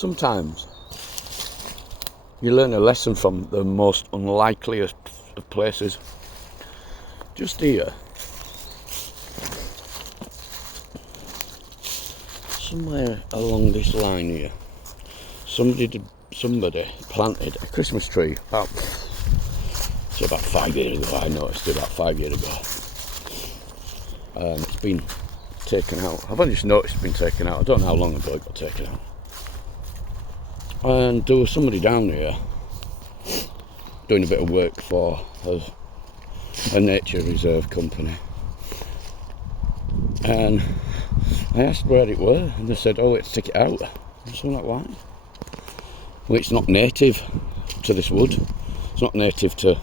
Sometimes you learn a lesson from the most unlikeliest of places. Just here, somewhere along this line here, somebody planted a Christmas tree about 5 years ago. I noticed it about 5 years ago. It's been taken out. I've only just noticed it's been taken out. I don't know how long ago it got taken out. And there was somebody down here doing a bit of work for a nature reserve company. And I asked where it were, and they said, "Oh, it's take it out." So I'm like, why? Well, it's not native to this wood. It's not native to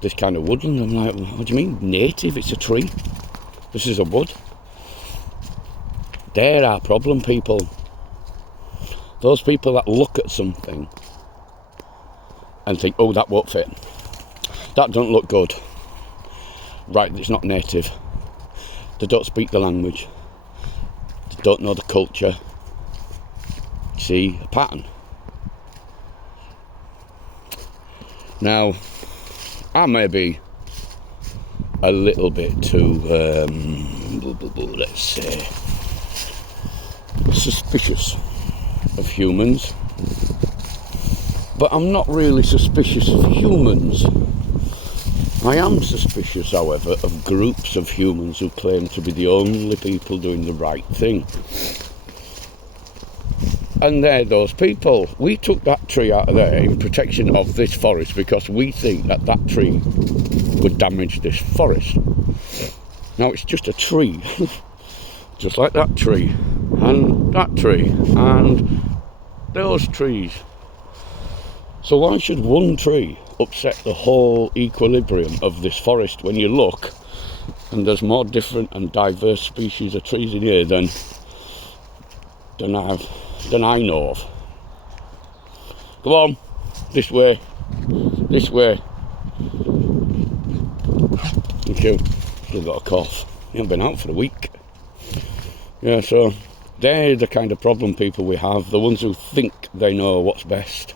this kind of woodland. I'm like, what do you mean native? It's a tree. This is a wood. They're our problem people. Those people that look at something and think, oh, that won't fit. That don't look good. Right, it's not native. They don't speak the language. They don't know the culture. See, a pattern. Now, I may be a little bit too, let's say, suspicious of humans, but I'm not really suspicious of humans. I am suspicious, however, of groups of humans who claim to be the only people doing the right thing. And they're those people. We took that tree out of there in protection of this forest because we think that that tree could damage this forest. Now, it's just a tree, just like that tree, and that tree, and those trees. So why should one tree upset the whole equilibrium of this forest when you look and there's more different and diverse species of trees in here than I know of? Come on, this way. Thank you. Still got a cough. You haven't been out for a week. Yeah, so they're the kind of problem people we have, the ones who think they know what's best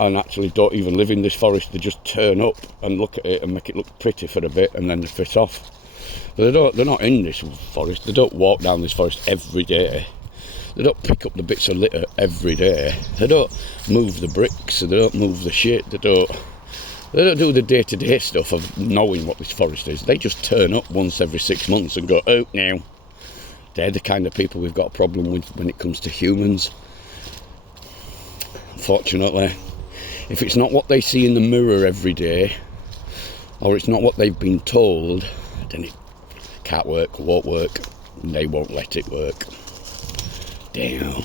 and actually don't even live in this forest. They just turn up and look at it and make it look pretty for a bit and then they fit off. But they're not in this forest. They don't walk down this forest every day. They don't pick up the bits of litter every day. They don't move the bricks. They don't move the shit. They don't do the day-to-day stuff of knowing what this forest is. They just turn up once every 6 months and go, oh, now. They're the kind of people we've got a problem with when it comes to humans. Unfortunately, if it's not what they see in the mirror every day, or it's not what they've been told, then it can't work, won't work, and they won't let it work. Damn.